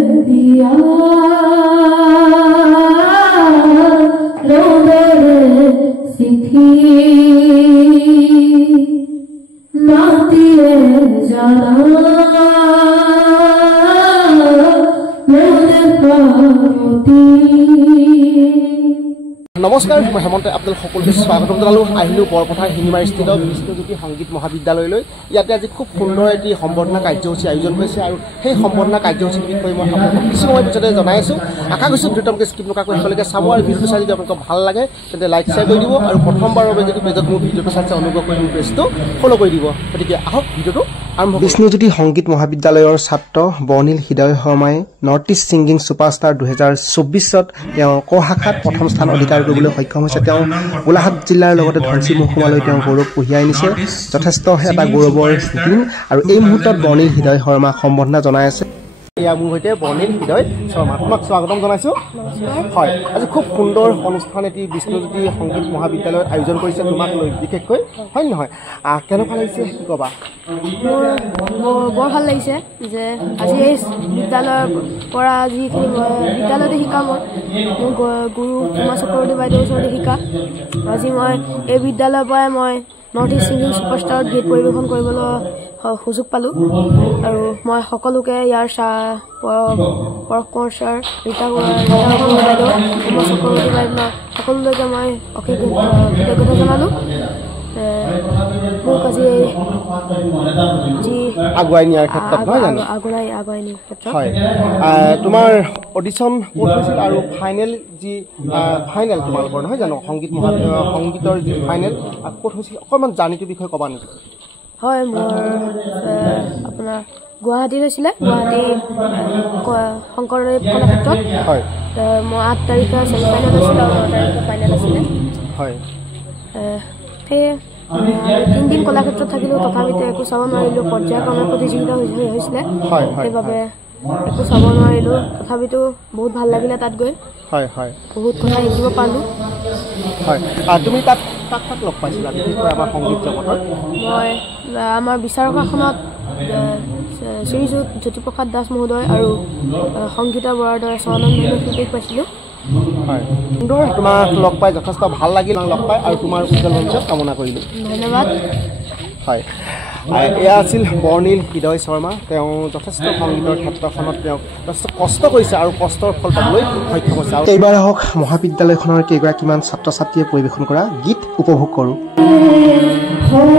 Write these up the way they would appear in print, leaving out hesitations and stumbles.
दिया रोदर सिथी नातिए जाना मोदर पामती। নমস্কাৰ, মই হেমন্ত আপোনালোক সকলোকে স্বাগতম জনালোঁ। আহিলোঁ বৰপথাৰ শিঙিমাৰীস্থিত বিষ্ণুজ্যোতি সংগীত মহাবিদ্যালয়লৈ। ইয়াতে আজি খুব সুন্দৰ এটি সম্বৰ্ধনা কাৰ্যসূচী আয়োজন কৰিছে আৰু সেই সম্বৰ্ধনা কাৰ্যসূচীৰ বিষয়ে মই আপোনালোকক কিছু সময় পিছতে জনাই আছোঁ। আশা কৰিছোঁ দ্ৰুতমকে স্কিপ নকৰাকৈ শেষলৈকে চাব আৰু ভিডিঅ'টো চাই যদি আপোনালোকক ভাল লাগে তেন্তে লাইক শ্বেয়াৰ কৰি দিব আৰু প্ৰথমবাৰৰ বাবে যদি পেজত মোৰ ভিডিঅ'টো চাইছে অনুগ্ৰহ কৰি মোৰ পেজটো ফ'ল' কৰি দিব। গতিকে আহক ভিডিঅ'টো আৰম্ভ। বিষ্ণুজ্যোতি সংগীত মহাবিদ্যালয়ৰ ছাত্ৰ বৰ্ণিল হৃদয় শৰ্মাই নৰ্থ ইষ্ট ছিংগিং ছুপাৰষ্টাৰ 2024ত তেওঁ ক শাখাত প্ৰথম স্থান অধিকাৰ কৰিবলৈ সক্ষম হৈছে। তেওঁ গোলাঘাট জিলাৰ লগতে ধনশিৰি মহকুমালৈ তেওঁ গৌৰৱ কঢ়িয়াই আনিছে। যথেষ্ট এটা গৌৰৱৰ দিন আৰু এই মুহূৰ্তত বৰ্ণিল হৃদয় শৰ্মাক সম্বৰ্ধনা জনাই আছে। এয়া মোৰ সৈতে বৰ্ণিল হৃদয় শৰ্মা, তোমাক স্বাগতম জনাইছোঁ। হয়, আজি খুব সুন্দৰ অনুষ্ঠান এটি বিষ্ণুজ্যোতি সংগীত মহাবিদ্যালয়ত আয়োজন কৰিছে তোমাক লৈ বিশেষকৈ, হয় নহয়? কেনেকুৱা লাগিছে কি ক'বা? মোৰ বৰ ভাল লাগিছে যে আজি এই বিদ্যালয়ৰ পৰা যিখিনি বিদ্যালয়তে শিকা মই মোৰ গুৰু কুমাৰ চক্ৰৱৰ্তী বাইদেউৰ ওচৰতে শিকা। আজি মই এই বিদ্যালয়ৰ পৰাই মই নৰ্থ ইষ্ট ছিংগিং ছুপাৰষ্টাৰত গীত পৰিৱেশন কৰিবলৈ সুযোগ পালোঁ আৰু মই সকলোকে ইয়াৰ পৰশ কোঁৱৰ ছাৰ, ৰীতা বাইদেউ, কুমাৰ চক্ৰৱৰ্তী বাইদেউ সকলোলৈকে মই অশেষ কৃতজ্ঞতা জনালোঁ। মোক আজি যি আগুৱাই নিয়াৰ ক্ষেত্ৰত নহয় জানো? আগুৱাই নিয়াৰ ক্ষেত্ৰত হয়। তোমাৰ অডিশ্যন ক'ত হৈছিল আৰু ফাইনেল যি ফাইনেল তোমালোকৰ নহয় জানো সংগীতৰ যি ফাইনেল ক'ত হৈছিল অকণমান জাৰ্ণিটোৰ বিষয়ে ক'বা নেকি? হয়, মোৰ আপোনাৰ গুৱাহাটীত হৈছিলে, গুৱাহাটী শংকৰদেৱ কলাক্ষেত্ৰত। হয়, মই 8 তাৰিখে ছেমি ফাইনেল আছিলে আৰু 9 তাৰিখে ফাইনেল আছিলে। হয়, সেয়ে 3 দিন কলাক্ষেত্ৰত থাকিলোঁ, তথাপিতো একো চাব নোৱাৰিলোঁ। পৰ্যায়ক্ৰমে প্ৰতিযোগিতা হৈছিলে, সেইবাবে একো চাব নোৱাৰিলোঁ। তথাপিতো বহুত ভাল লাগিলে তাত গৈ। হয়, হয়, বহুত কথা শিকিব পালোঁ। হয়, তুমি তাত কাক লগ পাইছিলা বিশেষকৈ আমাৰ সংগীত জগতৰ? মই আমাৰ বিচাৰকাখনত শ্ৰীযুত জ্যোতিপ্ৰসাদ দাস মহোদয় আৰু সংগীতা বৰাৰ দৰে স্বৰনন্দ শিল্পীক পাইছিলোঁ। হয়, সুন্দৰ। তোমাক লগ পাই যথেষ্ট ভাল লাগিল লগ পাই আৰু তোমাৰ উজ্জ্বল ভৱিষ্যত কামনা কৰিলোঁ। ধন্যবাদ। হয়, এয়া আছিল বৰ্ণিল হৃদয় শৰ্মা। তেওঁ যথেষ্ট সংগীতৰ ক্ষেত্ৰখনত তেওঁ যথেষ্ট কষ্ট কৰিছে আৰু কষ্টৰ ফল পাবলৈ সক্ষম হৈছে। এইবাৰ আহক মহাবিদ্যালয়খনৰ কেইগৰাকীমান ছাত্ৰ ছাত্ৰীয়ে পৰিৱেশন কৰা গীত উপভোগ কৰোঁ। Oh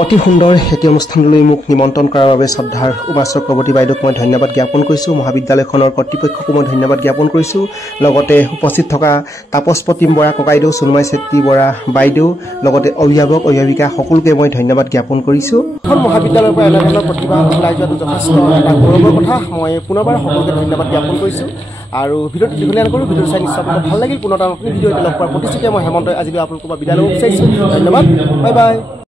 অতি সুন্দৰ এটি অনুষ্ঠানলৈ মোক নিমন্ত্ৰণ কৰাৰ বাবে শ্ৰদ্ধাৰ উমা চক্ৰৱৰ্তী বাইদেউক মই ধন্যবাদ জ্ঞাপন কৰিছোঁ। মহাবিদ্যালয়খনৰ কৰ্তৃপক্ষকো মই ধন্যবাদ জ্ঞাপন কৰিছোঁ। লগতে উপস্থিত থকা তাপস প্ৰতিম বৰা ককাইদেউ, সোণমাই চেত্ৰী বৰা বাইদেউ, লগতে অভিভাৱক অভিভাৱিকা সকলোকে মই ধন্যবাদ জ্ঞাপন কৰিছোঁ। এখন মহাবিদ্যালয়ৰ পৰা এনেধৰণৰ প্ৰতিভা ওলাই যোৱাটো যথেষ্ট এটা গৌৰৱৰ কথা। মই পুনৰবাৰ সকলোকে ধন্যবাদ জ্ঞাপন কৰিছোঁ। আৰু ভিডিঅ'টো দীঘলীয়া নকৰোঁ, ভিডিঅ'টো চাই নিশ্চয় আপোনালোকৰ ভাল লাগিল। পুনৰ এটা নতুন ভিডিঅ' লগ পোৱাৰ প্ৰতিশ্ৰুতিৰে মই হেমন্তই আজিলৈ আপোনালোকৰ পৰা বিদায় ল'ব বিচাৰিছোঁ। ধন্যবাদ, বাই বাই।